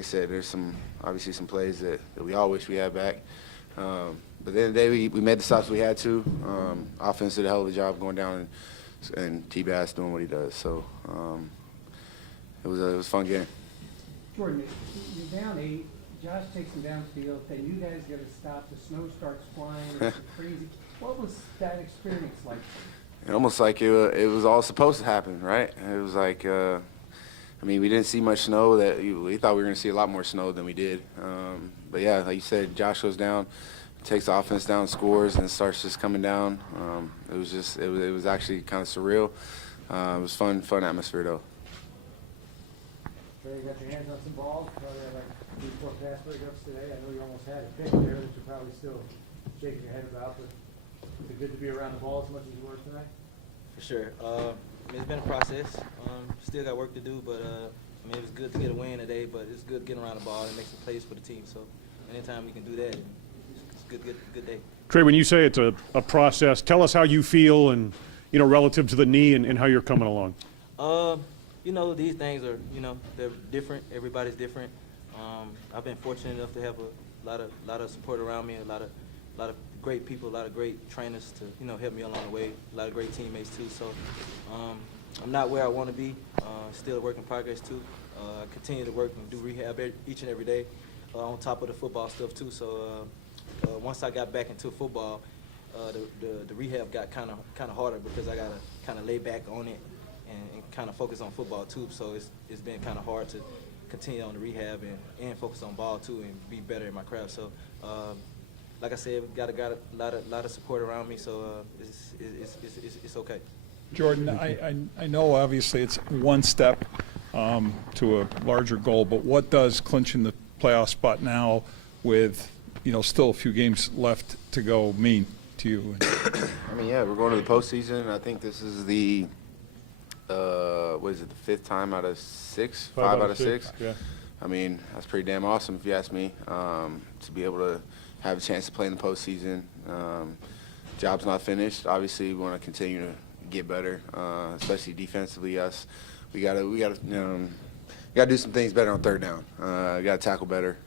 I said, there's obviously some plays that we all wish we had back. But at the end of the day, we made the stops we had to. Offense did a hell of a job going down and T-Bass doing what he does. So it was a fun game. Jordan, you're down 8. Josh takes him downfield. Then you guys get a stop. The snow starts flying. It's crazy. What was that experience like? Almost like it was all supposed to happen, right? It was like, we didn't see much snow. We thought we were going to see a lot more snow than we did. But yeah, like you said, Josh goes down, takes the offense down, scores, and starts just coming down. It was actually kind of surreal. It was fun atmosphere though. Trey, you got your hands on some balls. Probably had like 3-4 pass breakups today. I know you almost had a pick there that you're probably still shaking your head about. But is it good to be around the ball as much as you were tonight? For sure. It's been a process. Still got work to do, but it was good to get a win today. But it's good getting around the ball and make some plays for the team. So anytime we can do that, it's a good day. Trey, when you say it's a process, tell us how you feel and relative to the knee and how you're coming along. These things are they're different. Everybody's different. I've been fortunate enough to have a lot of support around me, a lot of great people, a lot of great trainers to help me along the way, a lot of great teammates too. So I'm not where I want to be. Still a work in progress too. I continue to work and do rehab each and every day on top of the football stuff too. So once I got back into football, the rehab got kind of harder because I got to kind of lay back on it and kind of focus on football too. So it's been kind of hard to continue on the rehab and focus on ball too and be better in my craft. So like I said, got a lot of support around me, so it's okay. Jordan, I know obviously it's one step to a larger goal, but what does clinching the playoff spot now with still a few games left to go mean to you? We're going to the postseason. I think this is the the 5th time out of 6? 5 out of 6. Yeah. That's pretty damn awesome if you ask me, to be able to have a chance to play in the postseason. Job's not finished. Obviously, we want to continue to get better, especially defensively. We gotta do some things better on third down. We gotta tackle better,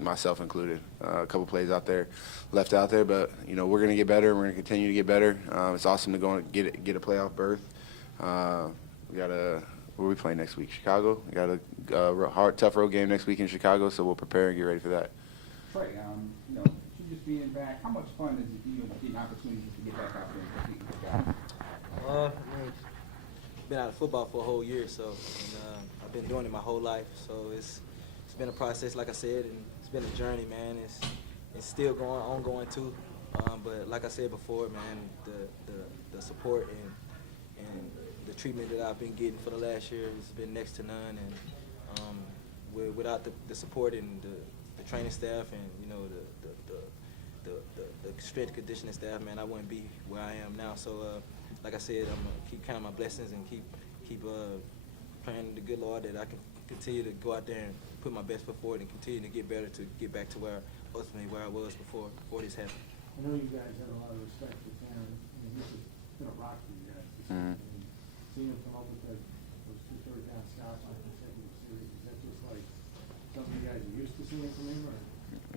myself included. A couple plays out there left out there, but we're gonna get better. We're gonna continue to get better. It's awesome to go and get a playoff berth. Where are we playing next week? Chicago. We got a tough road game next week in Chicago, so we'll prepare and get ready for that. Trey, you just being back, how much fun is it getting an opportunity to get back out there and compete with the guys? Been out of football for a whole year, so I've been doing it my whole life. So it's been a process, like I said, and it's been a journey, man. It's still ongoing too. But like I said before, man, the support and the treatment that I've been getting for the last year has been next to none. And without the support and the training staff and the strength conditioning staff, man, I wouldn't be where I am now. So like I said, I'm gonna keep counting my blessings and keep praying to the good Lord that I can continue to go out there and put my best foot forward and continue to get better to get back to where I was before this happened. I know you guys have a lot of respect for Tanner. This has been a rock for you guys. Seeing him come up with those 2 third down stops on a consecutive series, is that just like something you guys are used to seeing from him? Or?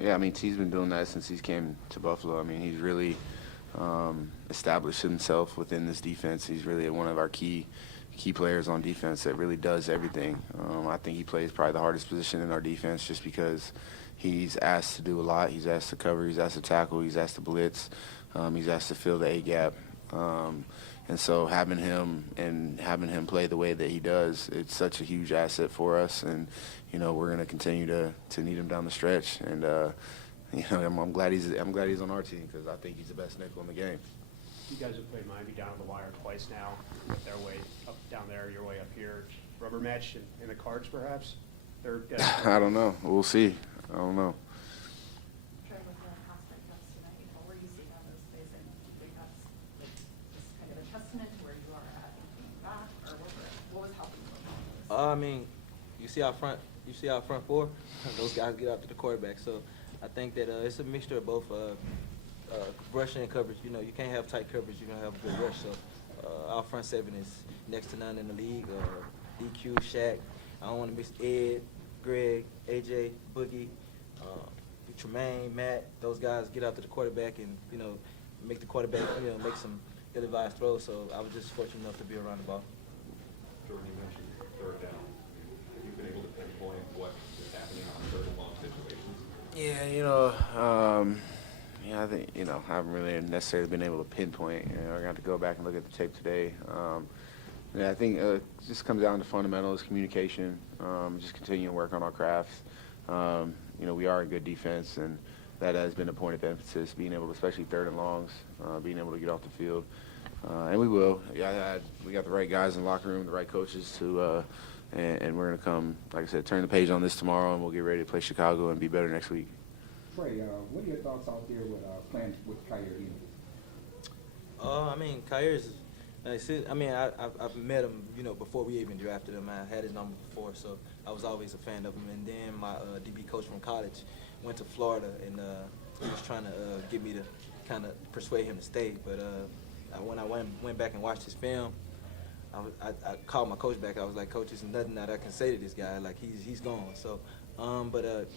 Yeah, T's been doing that since he's came to Buffalo. He's really established himself within this defense. He's really one of our key players on defense that really does everything. I think he plays probably the hardest position in our defense just because he's asked to do a lot. He's asked to cover, he's asked to tackle, he's asked to blitz, he's asked to fill the A-gap. And so having him play the way that he does, it's such a huge asset for us. And, we're going to continue to need him down the stretch. And, I'm glad he's on our team because I think he's the best nickel in the game. You guys have played Miami down the wire twice now. Their way up down there, your way up here. Rubber match in the cards, perhaps? I don't know. We'll see. I don't know. Trey, with the prospect cuts tonight, what were you seeing on those plays? And do you think that's just kind of a testament to where you are at being back, or what was helping you? You see our front four. Those guys get out to the quarterback. So I think that it's a mixture of both rushing and coverage. You can't have tight coverage. You're gonna have a good rush. So our front seven is next to none in the league. DQ, Shaq. I don't want to miss Ed. Greg, AJ, Boogie, Tremaine, Matt, those guys get out to the quarterback and, make the quarterback, make some ill-advised throws. So I was just fortunate enough to be around the ball. Jordan, you mentioned third down. Have you been able to pinpoint what is happening on third and long situations? Yeah, I think, I haven't really necessarily been able to pinpoint. I got to go back and look at the tape today. I think it just comes down to fundamentals, communication, just continue to work on our crafts. We are a good defense, and that has been a point of emphasis, being able to, especially third and longs, being able to get off the field. And we will. Yeah, we got the right guys in the locker room, the right coaches and we're going to come, like I said, turn the page on this tomorrow, and we'll get ready to play Chicago and be better next week. Trey, what are your thoughts out there with playing with Kyrie? Kyrie's, I've met him, before we even drafted him. I had his number before, so I was always a fan of him. And then my DB coach from college went to Florida, and he was trying to get me to kind of persuade him to stay. But when I went back and watched his film, I called my coach back. I was like, Coach, there's nothing that I can say to this guy. Like, he's gone. So,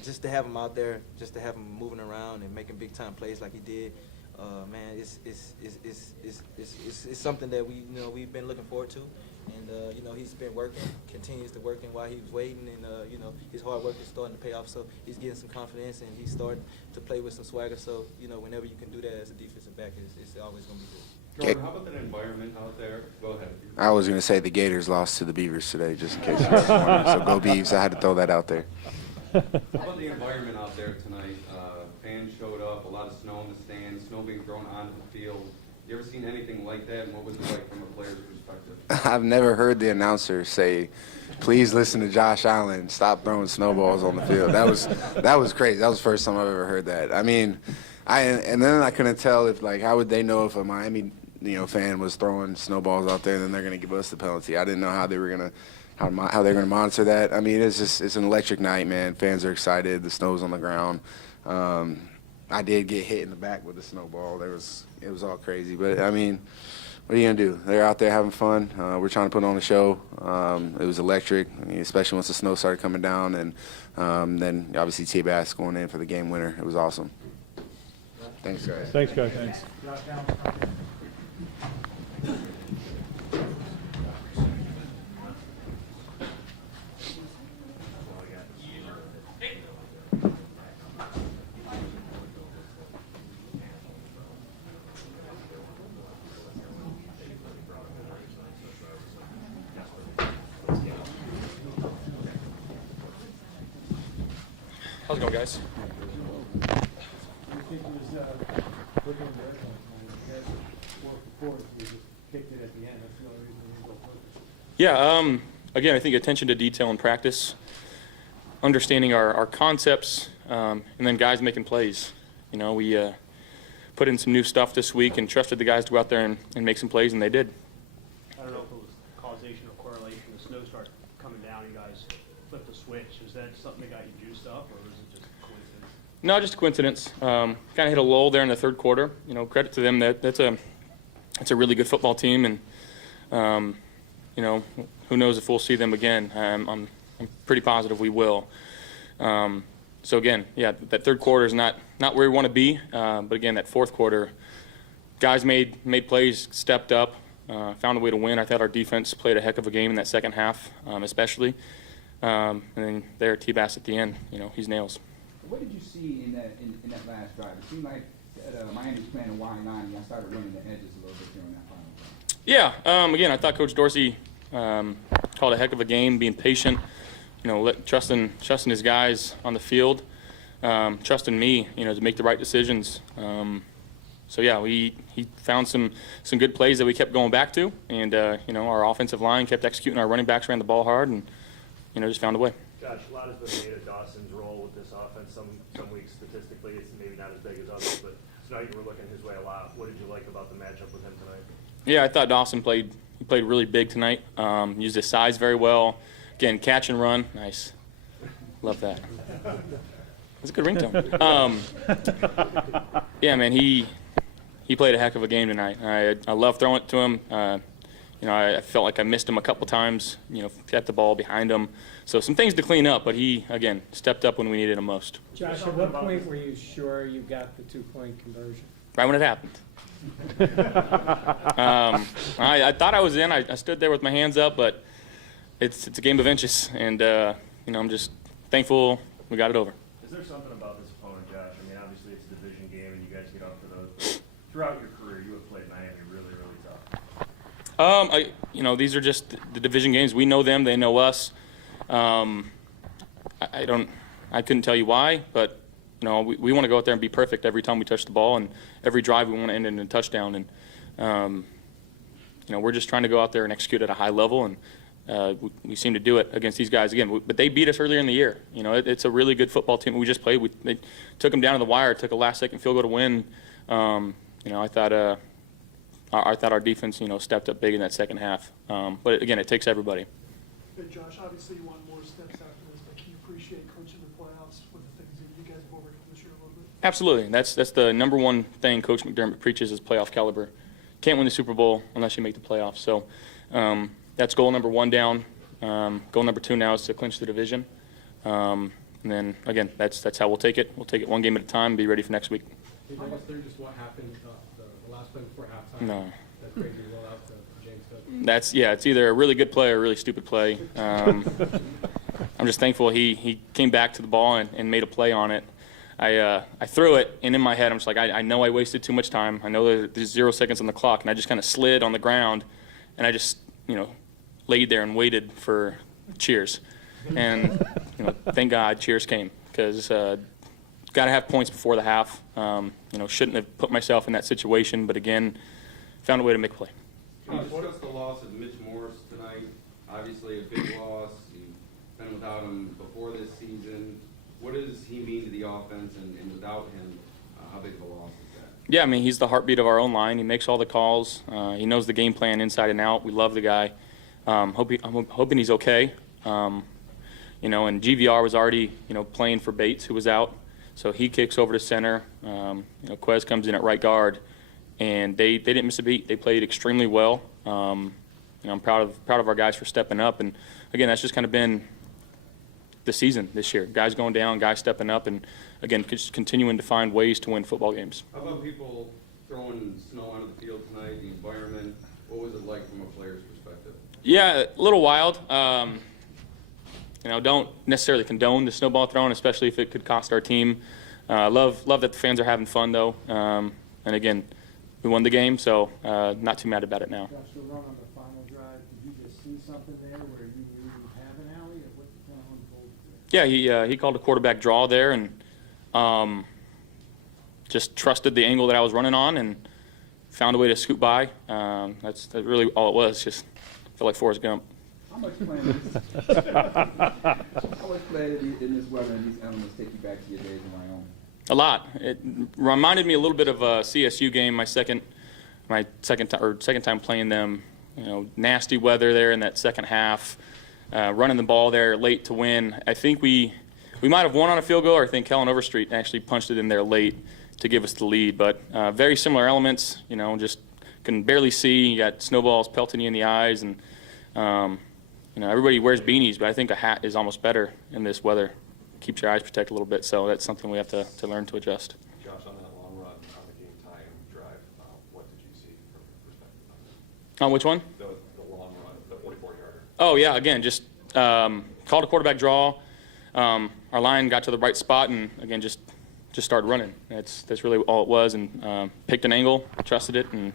just to have him out there, just to have him moving around and making big time plays like he did, man, it's something that we've been looking forward to. And he's been working, continues to working while he was waiting, and his hard work is starting to pay off. So he's getting some confidence, and he's starting to play with some swagger. So whenever you can do that as a defensive back, it's always going to be good. Jordan, how about that environment out there? Go ahead. I was going to say the Gators lost to the Beavers today, just in case you was wondering. So go Beavs. I had to throw that out there. How about the environment out there tonight? Fans showed up, a lot of snow in the stands, snow being thrown onto the field. You ever seen anything like that, and what was it like from a player's perspective? I've never heard the announcer say, "Please listen to Josh Allen. Stop throwing snowballs on the field." That was crazy. That was the first time I've ever heard that. And then I couldn't tell if, how would they know if a Miami fan was throwing snowballs out there, and then they're going to give us the penalty. I didn't know how they were going to how they're going to monitor that. It's an electric night, man. Fans are excited. The snow's on the ground. I did get hit in the back with a snowball. It was all crazy. But, what are you going to do? They're out there having fun. We're trying to put on a show. It was electric, especially once the snow started coming down. And then, obviously, T-Bass going in for the game winner. It was awesome. Thanks, guys. Thanks, guys. Thanks. How's it going, guys? I think it was looking good. You guys worked forward. You just kicked it at the end. That's the only reason we didn't go further. Yeah, again, I think attention to detail in practice, understanding our concepts, and then guys making plays. We put in some new stuff this week and trusted the guys to go out there and make some plays, and they did. I don't know if it was causation or correlation. The snow started coming down. You guys flipped the switch. Is that something that got you juiced up, or is it just coincidence? No, just a coincidence. Kind of hit a lull there in the third quarter. Credit to them. That's a really good football team, and who knows if we'll see them again. I'm pretty positive we will. So again, yeah, that third quarter is not where we want to be. But again, that fourth quarter, guys made plays, stepped up, found a way to win. I thought our defense played a heck of a game in that second half, especially. And then there, T-Bass at the end, he's nails. What did you see in that last drive? It seemed like Miami was playing a wide line, and I started running the edges a little bit during that final drive. Yeah. Again, I thought Coach Dorsey called a heck of a game, being patient. Trusting his guys on the field, trusting me, to make the right decisions. So yeah, he found some good plays that we kept going back to, and our offensive line kept executing. Our running backs ran the ball hard, and just found a way. Josh, a lot has been made of Dawson's role with this offense. Some weeks statistically it's maybe not as big as others, but tonight you were looking his way a lot. What did you like about the matchup with him tonight? Yeah, I thought Dawson played really big tonight. Used his size very well. Again, catch and run, nice. Love that. That's a good ringtone. Yeah, man, he played a heck of a game tonight. I love throwing it to him. You know, I felt like I missed him a couple times, you know, got the ball behind him. So some things to clean up, but he, again, stepped up when we needed him most. Josh, at what point were you sure you got the 2-point conversion? Right when it happened. I thought I was in. I stood there with my hands up, but it's a game of inches, and you know, I'm just thankful we got it over. Is there something about this opponent, Josh? I mean, obviously it's a division game, and you guys get off to those. But throughout your career, you have played Miami really, really tough. You know, these are just the division games. We know them; they know us. I couldn't tell you why, but you know, we want to go out there and be perfect every time we touch the ball, and every drive we want to end in a touchdown. And you know, we're just trying to go out there and execute at a high level, and we seem to do it against these guys again. But they beat us earlier in the year. You know, it's a really good football team. We just played. They took them down to the wire, took a last-second field goal to win. You know, I thought our defense, you know, stepped up big in that second half. But again, it takes everybody. Hey, Josh, obviously you want more steps after this, but can you appreciate coaching the playoffs with the things that you guys have overcome this year a little bit? Absolutely. That's the number one thing Coach McDermott preaches is playoff caliber. Can't win the Super Bowl unless you make the playoffs. So that's goal number one down. Goal number two now is to clinch the division. And then, again, that's how we'll take it. We'll take it one game at a time and be ready for next week. Can you take us through just what happened the last play before halftime? No. That crazy rollout to James Cook? It's either a really good play or a really stupid play. I'm just thankful he came back to the ball and made a play on it. I threw it, and in my head I'm just like, I know I wasted too much time. I know there's 0 seconds on the clock, and I just kind of slid on the ground, and I just, you know, laid there and waited for cheers. And, you know, thank God cheers came, because got to have points before the half. You know, shouldn't have put myself in that situation, but again, found a way to make a play. Can you discuss the loss of Mitch Morse tonight? Obviously a big loss. You've been without him before this season. What does he mean to the offense, and without him, how big of a loss is that? Yeah, I mean, he's the heartbeat of our own line. He makes all the calls. He knows the game plan inside and out. We love the guy. I'm hoping he's okay. You know, and GVR was already, you know, playing for Bates, who was out. So he kicks over to center. You know, Quez comes in at right guard, and they didn't miss a beat. They played extremely well. You know, I'm proud of our guys for stepping up. And again, that's just kind of been the season this year. Guys going down, guys stepping up, and again, just continuing to find ways to win football games. How about people throwing snow onto the field tonight, the environment? What was it like from a player's perspective? Yeah, a little wild. You know, don't necessarily condone the snowball throwing, especially if it could cost our team. Love that the fans are having fun, though. And again, we won the game, so not too mad about it now. Josh, the run on the final drive, did you just see something there where you knew you have an alley, or what kind of unfolded there? Yeah, he called a quarterback draw there, and just trusted the angle that I was running on and found a way to scoot by. That's really all it was. Just felt like Forrest Gump. How much playing in this weather and these elements take you back to your days in Wyoming? A lot. It reminded me a little bit of a CSU game, my second time playing them. You know, nasty weather there in that second half, running the ball there late to win. I think we might have won on a field goal, or I think Kellen Overstreet actually punched it in there late to give us the lead. But very similar elements. You know, just can barely see. You got snowballs pelting you in the eyes, and you know, everybody wears beanies, but I think a hat is almost better in this weather. Keeps your eyes protected a little bit, so that's something we have to learn to adjust. Josh, on that long run on the game-tying drive, what did you see from your perspective on that? On which one? The long run, the 44-yarder. Oh, yeah, again, just called a quarterback draw. Our line got to the right spot and, again, just started running. That's really all it was, and picked an angle, trusted it, and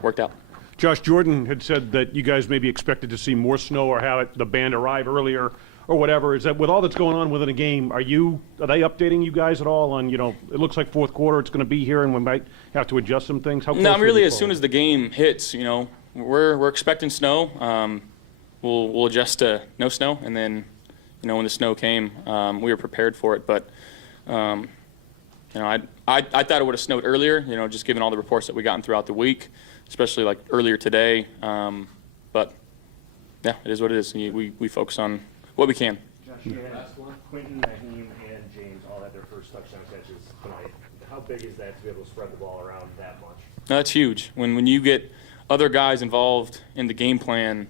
worked out. Josh, Jordan had said that you guys maybe expected to see more snow or have the band arrive earlier or whatever. Is that with all that's going on within a game, are they updating you guys at all on, you know, it looks like fourth quarter it's going to be here and we might have to adjust some things? How No, really, as soon as the game hits, you know, we're expecting snow. We'll adjust to no snow, and then, you know, when the snow came, we were prepared for it. But, you know, I thought it would have snowed earlier, you know, just given all the reports that we gotten throughout the week, especially like earlier today. But, yeah, it is what it is. We focus on what we can. Josh, you had Quentin, Naheem, and James all had their first touchdown catches tonight. How big is that to be able to spread the ball around that much? No, that's huge. When you get other guys involved in the game plan,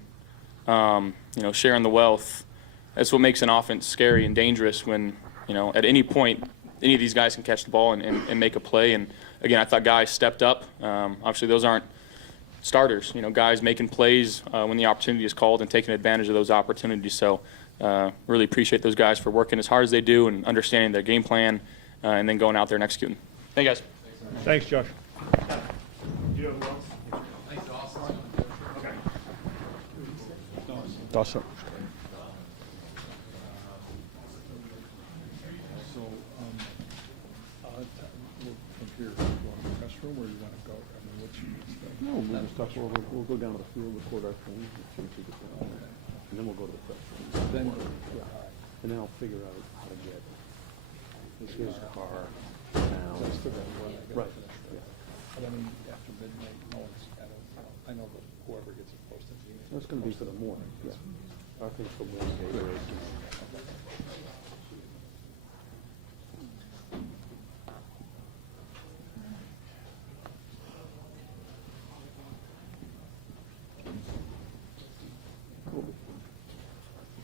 sharing the wealth. That's what makes an offense scary and dangerous when, at any point, any of these guys can catch the ball and make a play. And, again, I thought guys stepped up. Obviously, those aren't starters, guys making plays when the opportunity is called and taking advantage of those opportunities. So really appreciate those guys for working as hard as they do and understanding their game plan and then going out there and executing. Thank you, guys. Thanks, Josh. Do you have who else? Dawson. So, from here, you want to press room or you want to go? I mean, what's your stuff? No, we'll just talk, we'll go down to the field, record our thing, and then we'll go to the press room. Then, And then I'll figure out how to get his car down. I still got one. I gotta Right. finish Yeah. that. But I mean, after midnight, no one's, I know that whoever gets it posted. That's gonna be for the morning, yeah. I think for morning, Gatorade.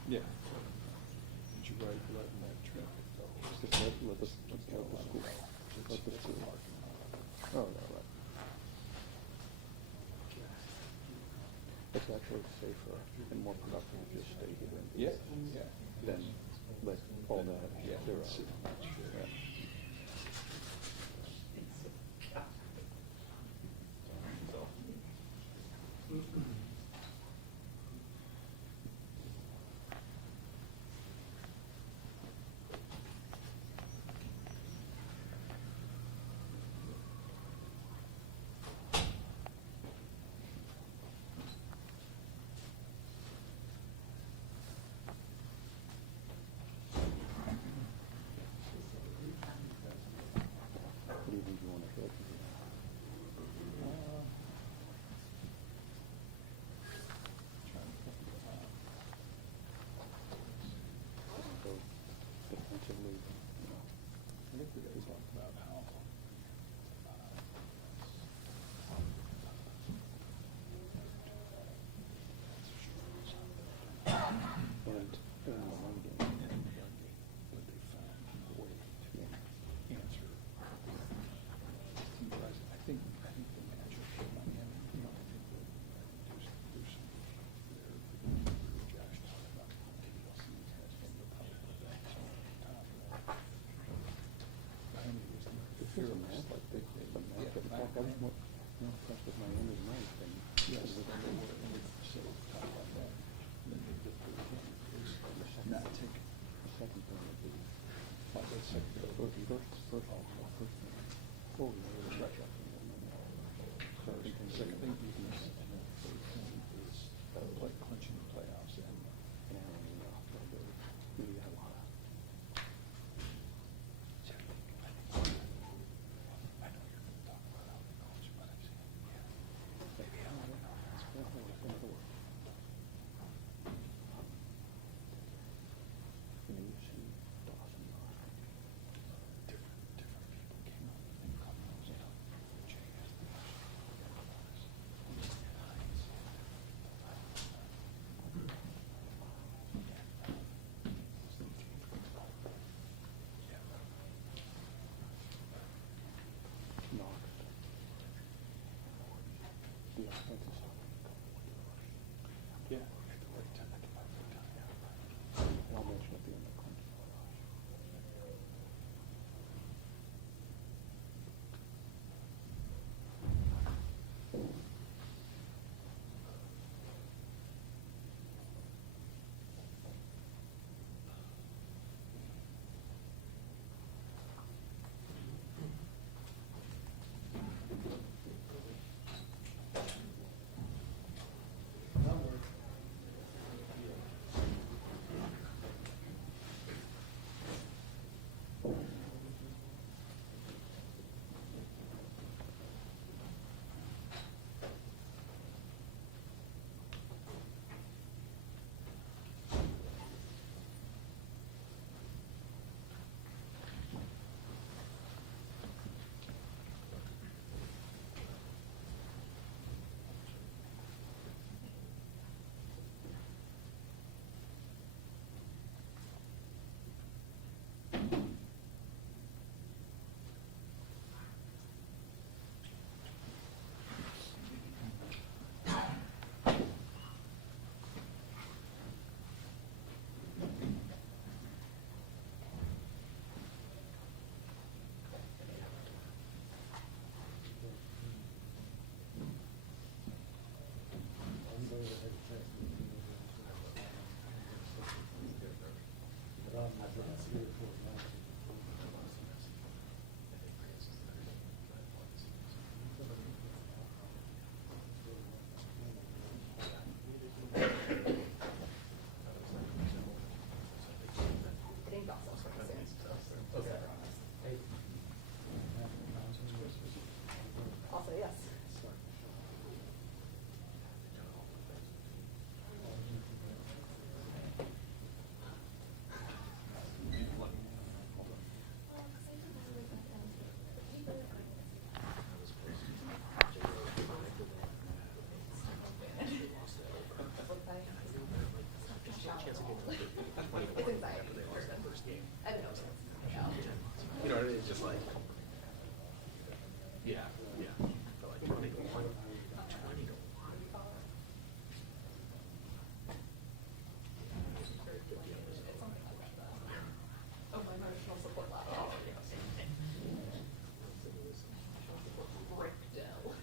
Yeah. Did you write that traffic though? Let the school. Let the school. Oh, no, right. It's actually safer and more productive if you stay here. Yeah, yeah. Than let all that clear out. Yeah. What do you think you want to hit? So defensively, I think we gotta talk about how. and the run game. But they found a way to answer. I think the matchup for Miami, I think that there's some there. Josh talked about TLC has been the power of that. So top of that. Miami was the Here's a match, like the match. In fact, I was more impressed with Miami tonight than. Yes, they were, and they said, talk about that. And then they did the game is not take. The second thing would be. The second. First. Oh, yeah, it was right. So I think Second thing you can is like clinching the playoffs and we got a lot of. I know you're going to talk about how they coach, but I'm saying, maybe I don't know. It's gonna work. And then you see Dawson Knox. Different people came out and come out, you know, Jay has the Yeah, yeah. For like 20 to 1. 20 to 1. Oh, my emotional support level. Oh, yes. Breakdown.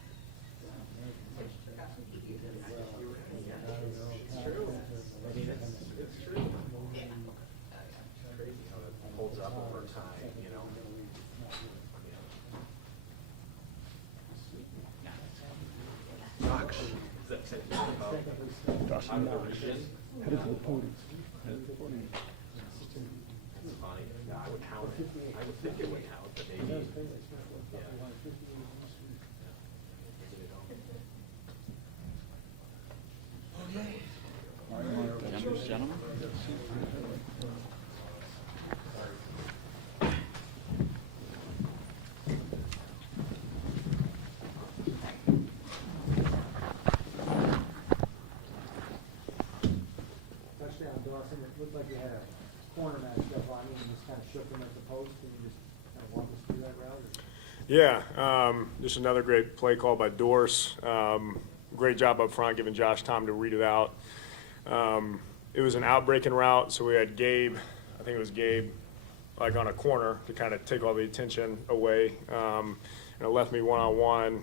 It's true. I mean, it's true. Crazy how it holds up over time, you know? Knox. Is that saying about Dawson Knox. Headed to the podium. It's funny. Yeah, I would count it. I would think it would count, but maybe. Yeah. Gentlemen? Touchdown, Dawson, it looked like you had a corner matched up on you and just kind of shook him at the post. Can you just kind of walk us through that route? Yeah, just another great play call by Dorse. Great job up front, giving Josh time to read it out. It was an out-breaking route, so we had Gabe, I think it was Gabe, like on a corner to kind of take all the attention away. And it left me one-on-one.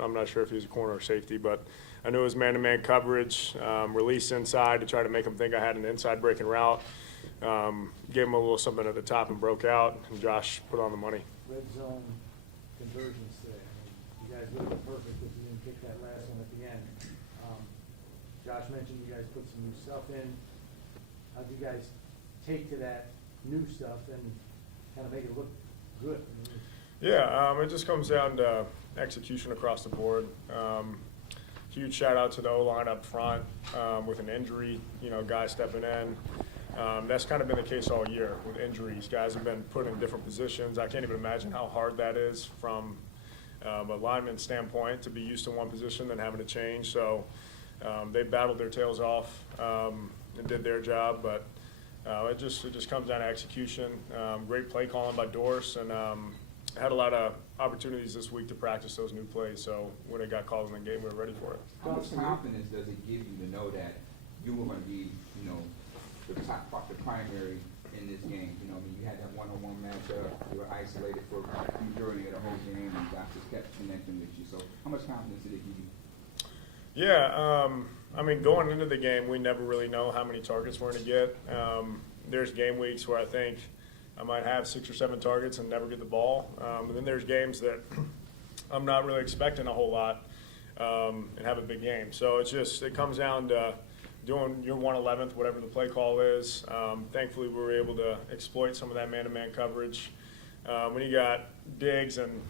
I'm not sure if he was a corner or safety, but I knew it was man-to-man coverage, release inside to try to make him think I had an inside breaking route. Gave him a little something at the top and broke out, and Josh put on the money. Red zone conversions today. I mean, you guys would have been perfect if you didn't kick that last one at the end. Josh mentioned you guys put some new stuff in. How'd you guys take to that new stuff and kind of make it look good? I mean, Yeah, it just comes down to execution across the board. Huge shout out to the O-line up front with an injury, guys stepping in. That's kind of been the case all year with injuries. Guys have been put in different positions. I can't even imagine how hard that is from a lineman standpoint to be used to one position and having to change. So they battled their tails off and did their job, but it just comes down to execution. Great play calling by Dorse, and had a lot of opportunities this week to practice those new plays. So when it got called in the game, we were ready for it. How much confidence does it give you to know that you were going to be, the primary in this game? I mean, you had that one-on-one matchup. You were isolated for the majority of the whole game, and Josh just kept connecting with you. So how much confidence did it give you? Yeah, I mean, going into the game, we never really know how many targets we're going to get. There's game weeks where I think I might have 6 or 7 targets and never get the ball. And then there's games that I'm not really expecting a whole lot and have a big game. So it comes down to doing your 1/11th, whatever the play call is. Thankfully, we were able to exploit some of that man-to-man coverage. When you got Diggs and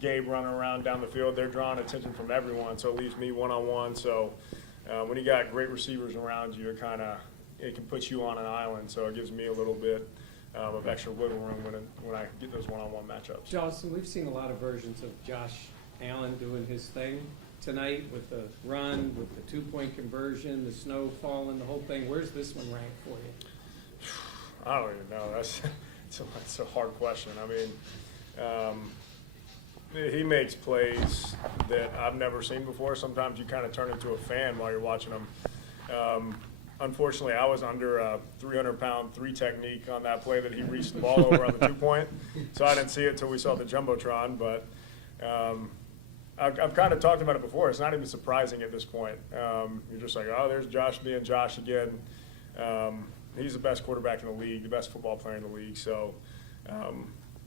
Gabe running around down the field, they're drawing attention from everyone, so it leaves me one-on-one. So when you got great receivers around you, it can put you on an island, so it gives me a little bit of extra wiggle room when I get those one-on-one matchups. Dawson, we've seen a lot of versions of Josh Allen doing his thing tonight with the run, with the two-point conversion, the snow falling, the whole thing. Where's this one ranked for you? I don't even know. That's a hard question. I mean, he makes plays that I've never seen before. Sometimes you kind of turn into a fan while you're watching him. Unfortunately, I was under a 300-pound 3 technique on that play that he reached the ball over on the 2-point, so I didn't see it until we saw the Jumbotron. But I've kind of talked about it before. It's not even surprising at this point. You're just like, oh, there's Josh being Josh again. He's the best quarterback in the league, the best football player in the league. So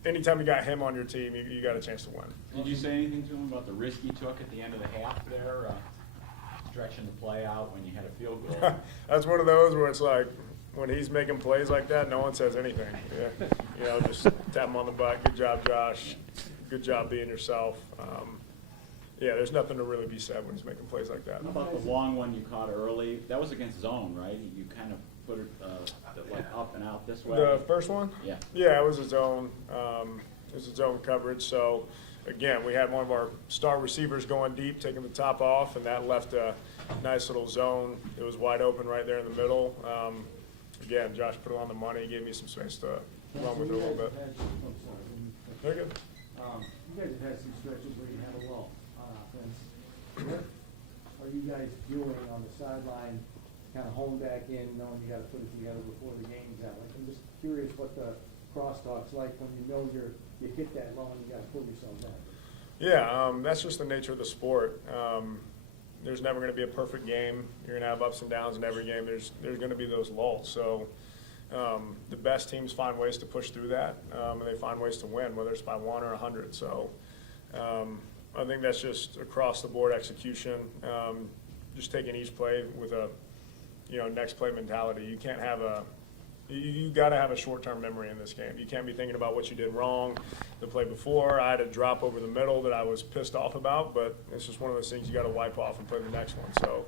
anytime you got him on your team, you got a chance to win. Did you say anything to him about the risk he took at the end of the half there, stretching the play out when you had a field goal? That's one of those where it's like, when he's making plays like that, no one says anything. Yeah. Just tap him on the butt. Good job, Josh. Good job being yourself. Yeah, there's nothing to really be said when he's making plays like that. How about the long one you caught early? That was against zone, right? You kind of put it like up and out this way. The first one? Yeah. Yeah, it was a zone. It was a zone coverage. So, again, we had one of our star receivers going deep, taking the top off, and that left a nice little zone. It was wide open right there in the middle. Again, Josh put it on the money, gave me some space to run with it a little bit. Very good. You guys have had some stretches where you have a lull on offense. What are you guys doing on the sideline, kind of hone back in, knowing you got to put it together before the game's out? Like, I'm just curious what the crosstalk's like when you know you hit that low and you got to pull yourself back. Yeah, that's just the nature of the sport. There's never going to be a perfect game. You're going to have ups and downs in every game. There's going to be those lulls. So the best teams find ways to push through that, and they find ways to win, whether it's by 1 or 100. So I think that's just across the board execution. Just taking each play with a next play mentality. You can't have you got to have a short-term memory in this game. You can't be thinking about what you did wrong the play before. I had a drop over the middle that I was pissed off about, but it's just one of those things you got to wipe off and play the next one. So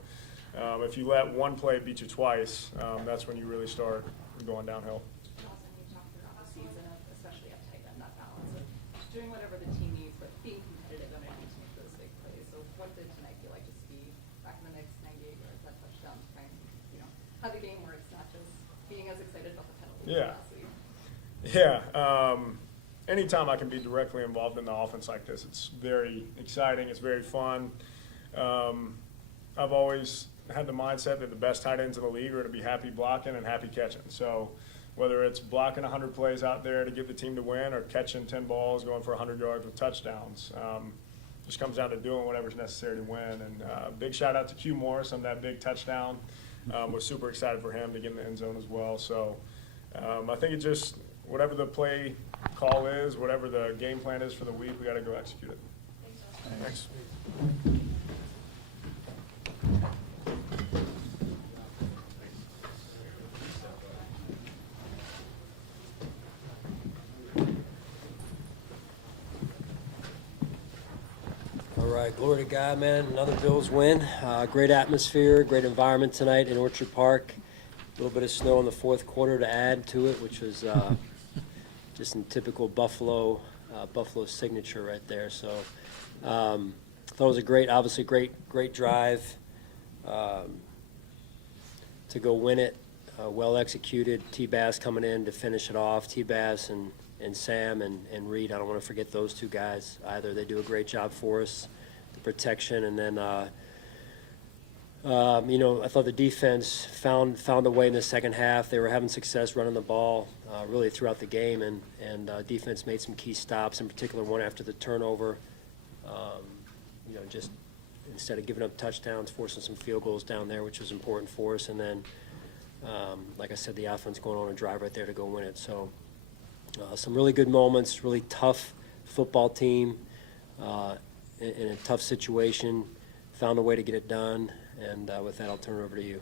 if you let one play beat you twice, that's when you really start going downhill. Dawson, you talked throughout the season, especially at tight end, that balance of doing whatever the team needs, but being competitive and wanting to make those big plays. So what did tonight feel like to be back in the mix, 98 yards, that touchdown, trying to have a game where it's not just being as excited about the penalties last week? Yeah. Anytime I can be directly involved in the offense like this, it's very exciting. It's very fun. I've always had the mindset that the best tight ends in the league are to be happy blocking and happy catching. So whether it's blocking 100 plays out there to get the team to win or catching 10 balls, going for 100 yards with touchdowns, just comes down to doing whatever's necessary to win. And big shout out to Q Morris on that big touchdown. We're super excited for him to get in the end zone as well. So I think it just, whatever the play call is, whatever the game plan is for the week, we got to go execute it. Thanks. All right, glory to God, man. Another Bills win. Great atmosphere, great environment tonight in Orchard Park. A little bit of snow in the fourth quarter to add to it, which was just in typical Buffalo signature right there. So thought it was a great drive to go win it. Well executed. T-Bass coming in to finish it off. T-Bass and Sam and Reed. I don't want to forget those two guys either. They do a great job for us, the protection, and then I thought the defense found a way in the second half. They were having success running the ball really throughout the game, and defense made some key stops, in particular one after the turnover. Just instead of giving up touchdowns, forcing some field goals down there, which was important for us. And then, like I said, the offense going on a drive right there to go win it. So some really good moments, really tough football team in a tough situation, found a way to get it done. And with that, I'll turn it over to you.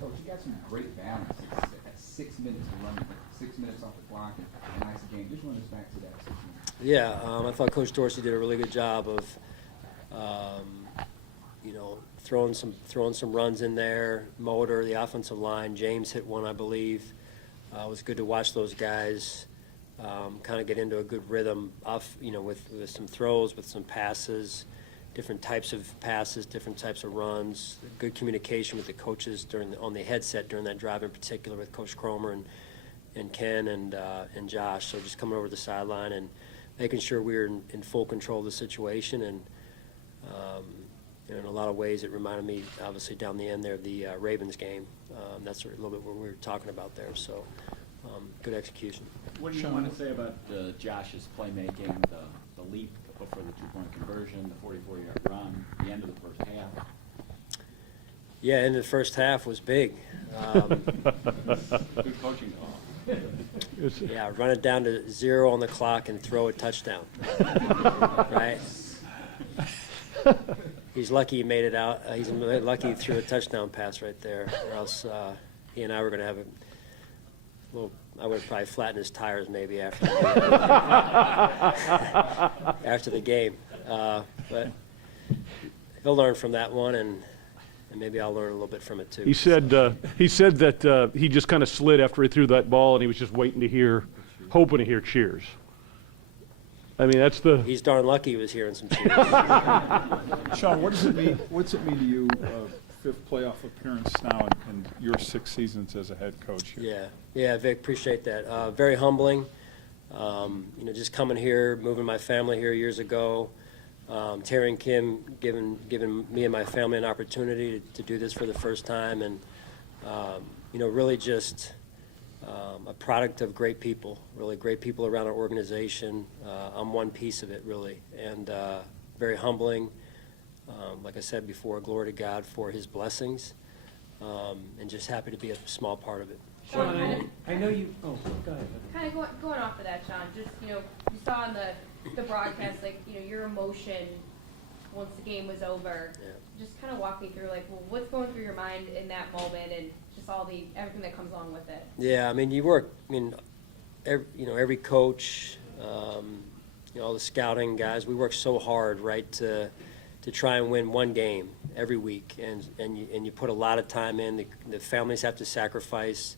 Coach, you got some great balance. At 6 minutes to run, 6 minutes off the clock, and a nice game. Just run us back to that 6 minutes. Yeah, I thought Coach Dorsey did a really good job of, throwing some runs in there. Motor, the offensive line, James hit one, I believe. It was good to watch those guys kind of get into a good rhythm with some throws, with some passes, different types of passes, different types of runs. Good communication with the coaches on the headset during that drive, in particular with Coach Cromer and Ken and Josh. So just coming over the sideline and making sure we were in full control of the situation. And in a lot of ways, it reminded me, obviously, down the end there of the Ravens game. That's a little bit what we were talking about there. So good execution. What do you want to say about Josh's playmaking, the leap before the two-point conversion, the 44-yard run, the end of the first half? Yeah, end of the first half was big. Good coaching call. Yeah, run it down to 0 on the clock and throw a touchdown. Right? He's lucky he made it out. He's lucky he threw a touchdown pass right there, or else he and I were going to have a little. I would have probably flattened his tires maybe after the game. But he'll learn from that one, and maybe I'll learn a little bit from it too. He said that he just kind of slid after he threw that ball, and he was just hoping to hear cheers. I mean, He's darn lucky he was hearing some cheers. Sean, what does it mean? What's it mean to you? Fifth playoff appearance now in your 6 seasons as a head coach here. Yeah, Vic, appreciate that. Very humbling. You know, just coming here, moving my family here years ago, Terry and Kim giving me and my family an opportunity to do this for the first time, and you know, really just a product of great people, really great people around our organization. I'm one piece of it, really, and very humbling. Like I said before, glory to God for His blessings, and just happy to be a small part of it. Sean, I know you, oh, go ahead. Kind of going off of that, Sean, just, you know, you saw on the broadcast, like, you know, your emotion once the game was over. Yeah. Just kind of walk me through, like, well, what's going through your mind in that moment and just everything that comes along with it. Yeah, I mean, every coach, you know, all the scouting guys, we work so hard, right, to try and win one game every week, and you put a lot of time in. The families have to sacrifice.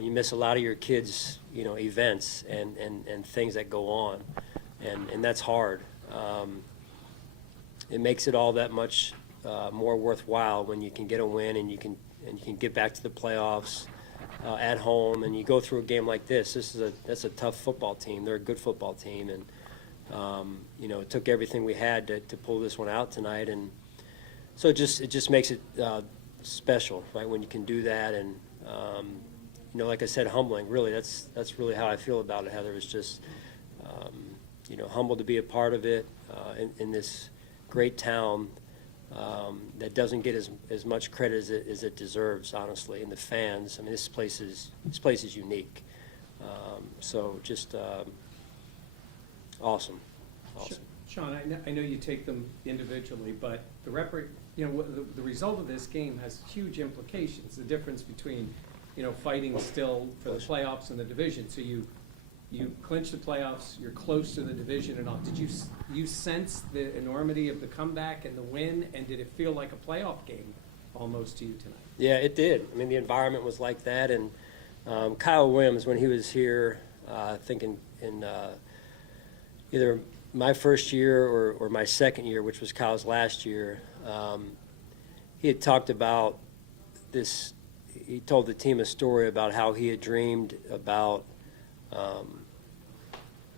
You miss a lot of your kids, you know, events and things that go on, and that's hard. It makes it all that much more worthwhile when you can get a win and you can get back to the playoffs at home, and you go through a game like this. That's a tough football team. They're a good football team, and you know, it took everything we had to pull this one out tonight, and so it just makes it special, right, when you can do that. And you know, like I said, humbling. Really, that's really how I feel about it, Heather. It's just you know, humbled to be a part of it in this great town that doesn't get as much credit as it deserves, honestly. And the fans, I mean, this place is unique. So just awesome. Sean, I know you take them individually, but you know, the result of this game has huge implications. The difference between, you know, fighting still for the playoffs and the division. So you clinch the playoffs, you're close to the division and all. Did you sense the enormity of the comeback and the win, and did it feel like a playoff game almost to you tonight? Yeah, it did. I mean, the environment was like that, and Kyle Williams, when he was here, I think in either my first year or my second year, which was Kyle's last year, he had talked about this. He told the team a story about how he had dreamed about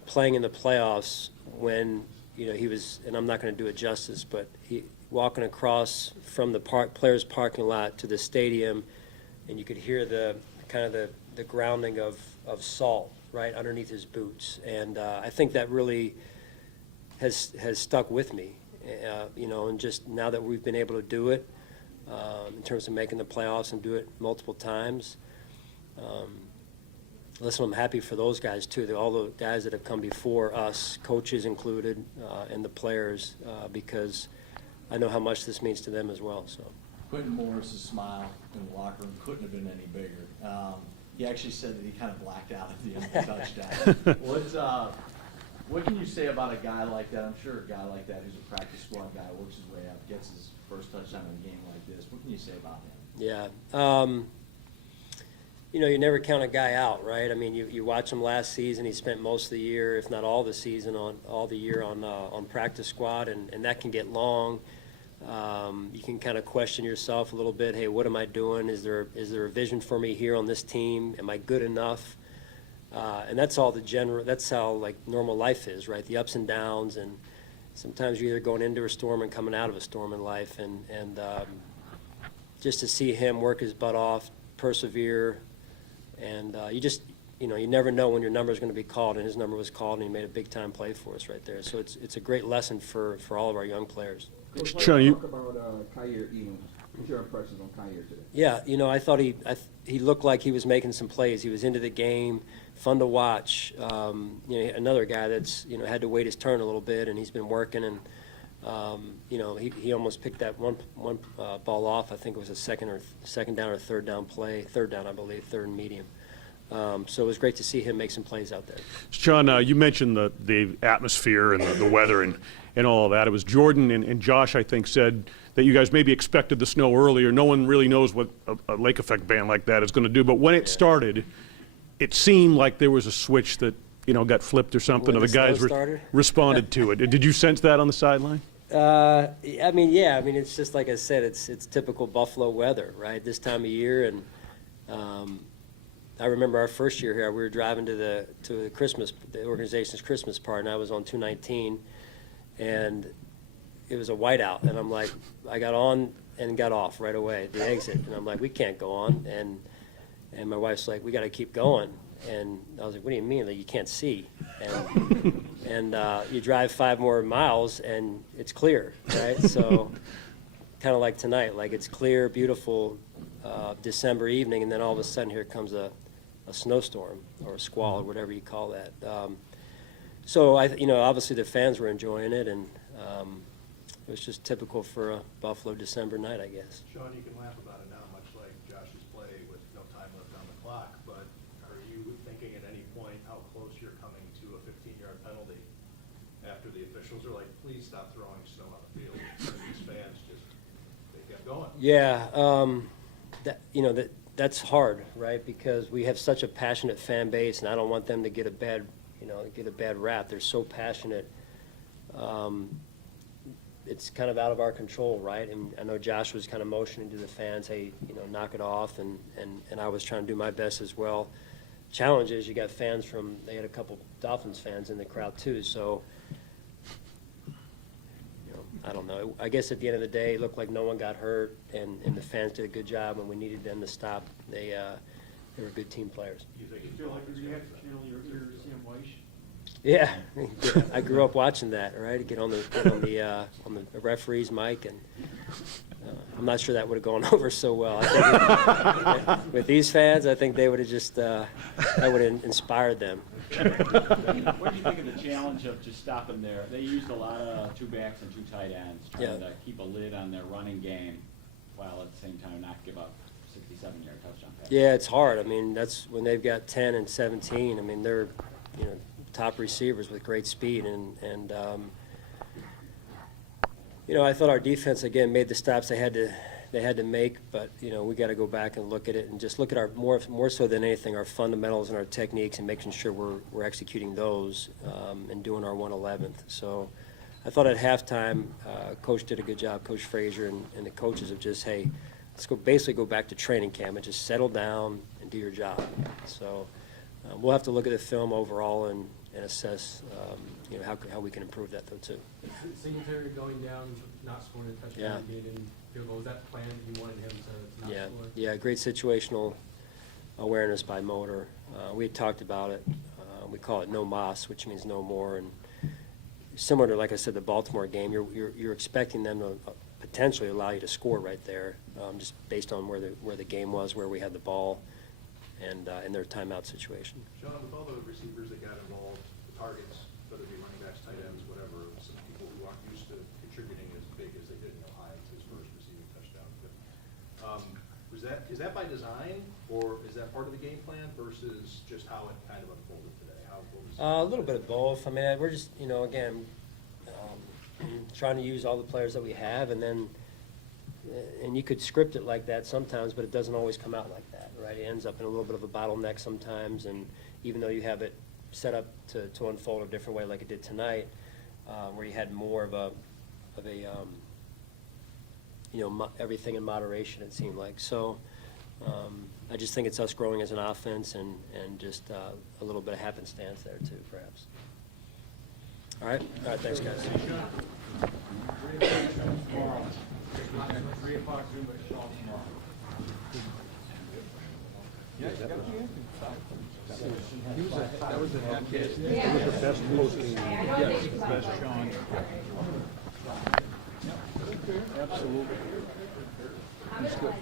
playing in the playoffs when, you know, he was, and I'm not going to do it justice, but he walking across from the players' parking lot to the stadium, and you could hear the grounding of salt right underneath his boots, and I think that really has stuck with me, you know, and just now that we've been able to do it in terms of making the playoffs and do it multiple times. Listen, I'm happy for those guys too, all the guys that have come before us, coaches included, and the players, because I know how much this means to them as well. So, Quentin Morris's smile in the locker room couldn't have been any bigger. He actually said that he kind of blacked out at the end of the touchdown. What can you say about a guy like that? I'm sure a guy like that who's a practice squad guy, works his way up, gets his first touchdown in a game like this. What can you say about him? Yeah. You know, you never count a guy out, right? I mean, you watch him last season. He spent most of the year, if not all the season, on practice squad, and that can get long. You can kind of question yourself a little bit. Hey, what am I doing? Is there a vision for me here on this team? Am I good enough? And that's all that's how like normal life is, right? The ups and downs, and sometimes you're either going into a storm and coming out of a storm in life, and just to see him work his butt off, persevere. And you never know when your number is going to be called, and his number was called, and he made a big-time play for us right there. So it's a great lesson for all of our young players. Sean, you talk about Kyer Elam. What's your impressions on Kyer today? Yeah, you know, I thought he looked like he was making some plays. He was into the game, fun to watch. You know, another guy that's, you know, had to wait his turn a little bit, and he's been working, and you know, he almost picked that one ball off. I think it was a second down or third down play. Third down, I believe, third and medium. So it was great to see him make some plays out there. Sean, you mentioned the atmosphere and the weather and all of that. It was Jordan and Josh, I think, said that you guys maybe expected the snow earlier. No one really knows what a lake effect band like that is going to do. But when it started, it seemed like there was a switch that, you know, got flipped or something, or the guys responded to it. Did you sense that on the sideline? I mean, yeah. I mean, it's just like I said. It's typical Buffalo weather, right? This time of year, and I remember our first year here, we were driving to the organization's Christmas party, and I was on 219, and it was a whiteout, and I'm like, I got on and got off right away at the exit, and I'm like, we can't go on, and my wife's like, we got to keep going, and I was like, what do you mean? Like, you can't see, and you drive 5 more miles, and it's clear, right? So, kind of like tonight, like it's clear, beautiful December evening, and then all of a sudden here comes a snowstorm or a squall or whatever you call that. So obviously the fans were enjoying it, and it was just typical for a Buffalo December night, I guess. Sean, you can laugh about it now, much like Josh's play with no time left on the clock, but are you thinking at any point how close you're coming to a 15-yard penalty after the officials are like, please stop throwing snow on the field? And these fans they kept going. Yeah, that's hard, right? Because we have such a passionate fan base, and I don't want them to get a bad rap. They're so passionate. It's kind of out of our control, right? And I know Josh was kind of motioning to the fans, hey, knock it off, and I was trying to do my best as well. Challenge is you got fans they had a couple Dolphins fans in the crowd too, so I don't know. I guess at the end of the day, it looked like no one got hurt, and the fans did a good job when we needed them to stop. They were good team players. You feel like you have to channel your Sam Weish? Yeah, I grew up watching that. Right, get on the referee's mic, and I'm not sure that would have gone over so well. I think with these fans, I think they would have just that would have inspired them. What do you think of the challenge of just stopping there? They used a lot of 2 backs and 2 tight ends, trying to keep a lid on their running game, while at the same time not give up 67-yard touchdown passes. Yeah, it's hard. I mean, that's when they've got 10 and 17. I mean, they're top receivers with great speed, and I thought our defense again made the stops they had to make, but we got to go back and look at it and just look at our more so than anything our fundamentals and our techniques and making sure we're executing those and doing our 111th. So I thought at halftime, Coach did a good job, Coach Frazier and the coaches of just, hey, let's basically go back to training camp and just settle down and do your job. So we'll have to look at the film overall and assess how we can improve that though too. Singletary going down, not scoring a touchdown, being in field goal, was that the plan? You wanted him to not score? Yeah, great situational awareness by Motor. We had talked about it. We call it no mas, which means no more. And similar to, like I said, the Baltimore game, you're expecting them to potentially allow you to score right there, just based on where the game was, where we had the ball, and in their timeout situation. Sean, with all the receivers that got involved, the targets, whether it be running backs, tight ends, whatever, some people who aren't used to contributing as big as they did, Hines, his first receiving touchdown. But is that by design, or is that part of the game plan versus just how it kind of unfolded today? A little bit of both. I mean, we're just, again, trying to use all the players that we have, and then, and you could script it like that sometimes, but it doesn't always come out like that, right? It ends up in a little bit of a bottleneck sometimes, and even though you have it set up to unfold a different way like it did tonight, where you had more of a everything in moderation, it seemed like. So I just think it's us growing as an offense and just a little bit of happenstance there too, perhaps. All right, thanks, guys. 3 o'clock Zoom at Shaw tomorrow. That was the best posting. Yes, the best Sean. Absolutely. He's good.